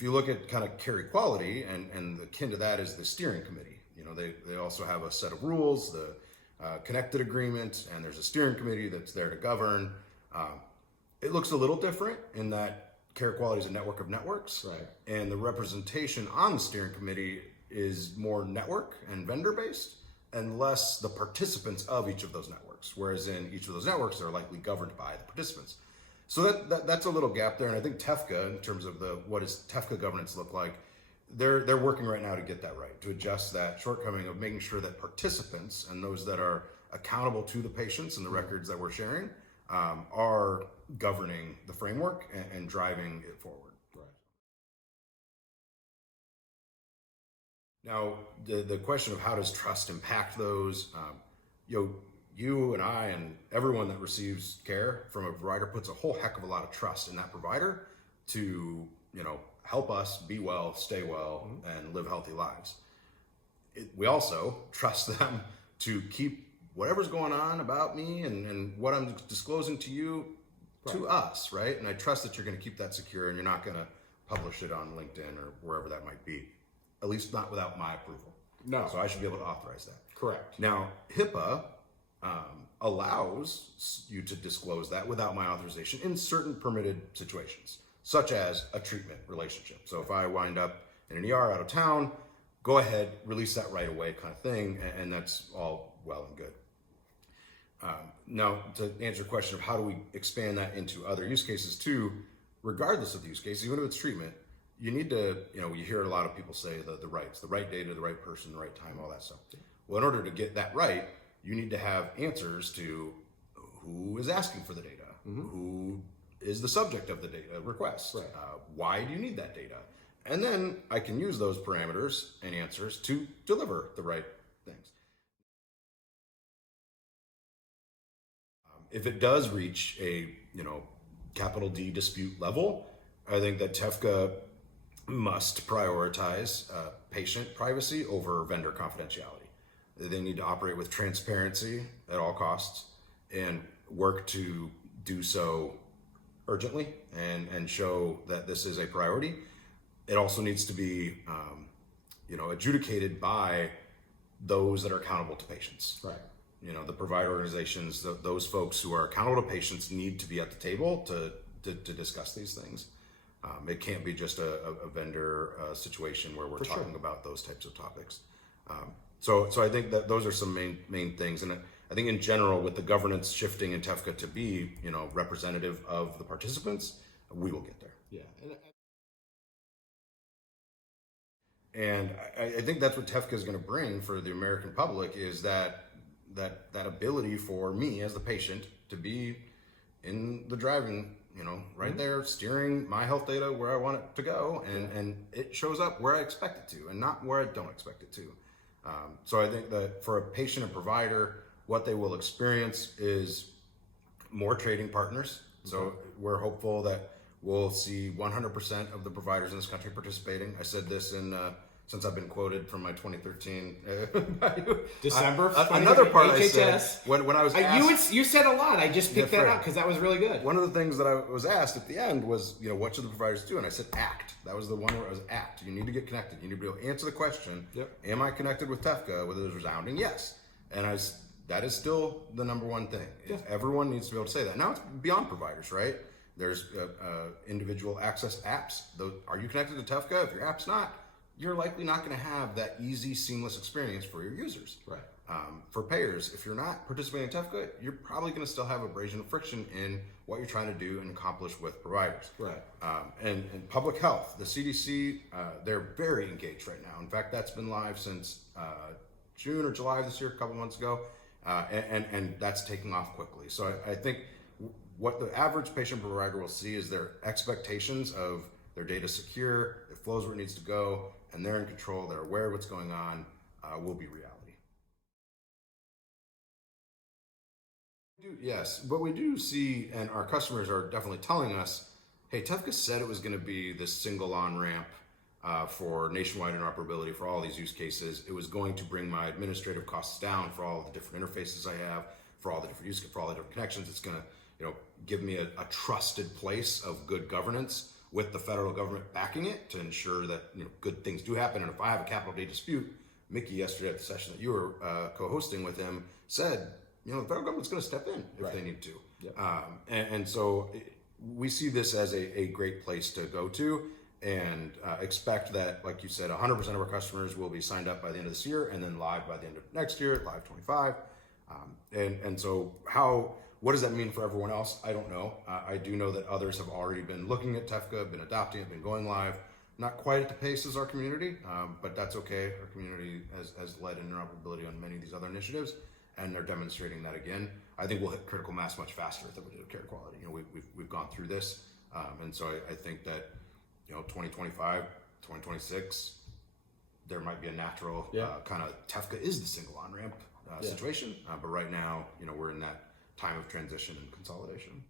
if you look at kind of care equality, and akin to that is the steering committee. You know, they also have a set of rules, the connected agreement, and there's a steering committee that's there to govern. It looks a little different in that care equality is a network of networks, right? And the representation on the steering committee is more network and vendor based, and less the participants of each of those networks. Whereas in each of those networks, they're likely governed by the participants. So that's a little gap there, and I think TEFCA, in terms of what does TEFCA governance look like, they're working right now to get that right, to adjust that shortcoming of making sure that participants and those that are accountable to the patients and the records that we're sharing are governing the framework and driving it forward. Right. Now, the question of how does trust impact those, you and I and everyone that receives care from a provider puts a whole heck of a lot of trust in that provider to, help us be well, stay well, and live healthy lives. We also trust them to keep whatever's going on about me and what I'm disclosing to you to us, right? And I trust that you're going to keep that secure and you're not going to publish it on LinkedIn or wherever that might be, at least not without my approval. No. So I should be able to authorize that. Correct. Now, HIPAA allows you to disclose that without my authorization in certain permitted situations, such as a treatment relationship. So if I wind up in an ER out of town, go ahead, release that right away kind of thing, and that's all well and good. Now, to answer your question of how do we expand that into other use cases too, regardless of the use case, even if it's treatment, you need to, you hear a lot of people say the rights, the right data, the right person, the right time, all that stuff. Well, in order to get that right, you need to have answers to who is asking for the data, who is the subject of the data request, right. Why do you need that data? And then I can use those parameters and answers to deliver the right things. If it does reach a, capital D dispute level, I think that TEFCA must prioritize patient privacy over vendor confidentiality. They need to operate with transparency at all costs and work to do so urgently and show that this is a priority. It also needs to be, adjudicated by those that are accountable to patients. Right. The provider organizations, those folks who are accountable to patients need to be at the table to discuss these things. It can't be just a vendor situation where we're talking about those types of topics. So I think that those are some main things. And I think in general, with the governance shifting in TEFCA to be, representative of the participants, we will get there. Yeah. And I think that's what TEFCA is going to bring for the American public is that ability for me as the patient to be in the driving, right there, steering my health data where I want it to go, and it shows up where I expect it to and not where I don't expect it to. So I think that for a patient and provider, what they will experience is more trading partners. So we're hopeful that we'll see 100% of the providers in this country participating. I said this since I've been quoted from my 2013 December. Another part HHS. I said when I was asked, you said a lot. I just picked that up because that was really good. One of the things that I was asked at the end was, what should the providers do? And I said, act. That was the one where I was act. You need to get connected. You need to be able to answer the question. Yep. Am I connected with TEFCA? With a resounding yes. And that is still the number one thing. Yeah. Everyone needs to be able to say that. Now it's beyond providers, right? There's individual access apps. Are you connected to TEFCA? If your app's not, you're likely not going to have that easy, seamless experience for your users. Right. For payers, if you're not participating in TEFCA, you're probably going to still have abrasion and friction in what you're trying to do and accomplish with providers. Right. And public health, the CDC, they're very engaged right now. In fact, that's been live since June or July of this year, a couple months ago, and that's taking off quickly. So I think what the average patient provider will see is their expectations of their data secure, it flows where it needs to go, and they're in control, they're aware of what's going on, will be reality. Yes, what we do see, and our customers are definitely telling us, hey, TEFCA said it was going to be this single on-ramp for nationwide interoperability for all these use cases. It was going to bring my administrative costs down for all the different interfaces I have, for all the different use, for all the different connections. It's going to, give me a trusted place of good governance. with the federal government backing it to ensure that good things do happen. And if I have a capital D dispute, Mickey yesterday at the session that you were co-hosting with him said, the federal government's going to step in if they need to. Yep. And so we see this as a great place to go to, and expect that, like you said, 100% of our customers will be signed up by the end of this year, and then live by the end of next year, live 25. And so what does that mean for everyone else? I don't know. I do know that others have already been looking at TEFCA, been adopting it, been going live. Not quite at the pace as our community, but that's okay. Our community has led interoperability on many of these other initiatives, and they're demonstrating that again. I think we'll hit critical mass much faster than we did with care quality. We've gone through this, and so I think that 2025, 2026, there might be a natural kind of TEFCA is the single on-ramp situation, but right now we're in that time of transition and consolidation.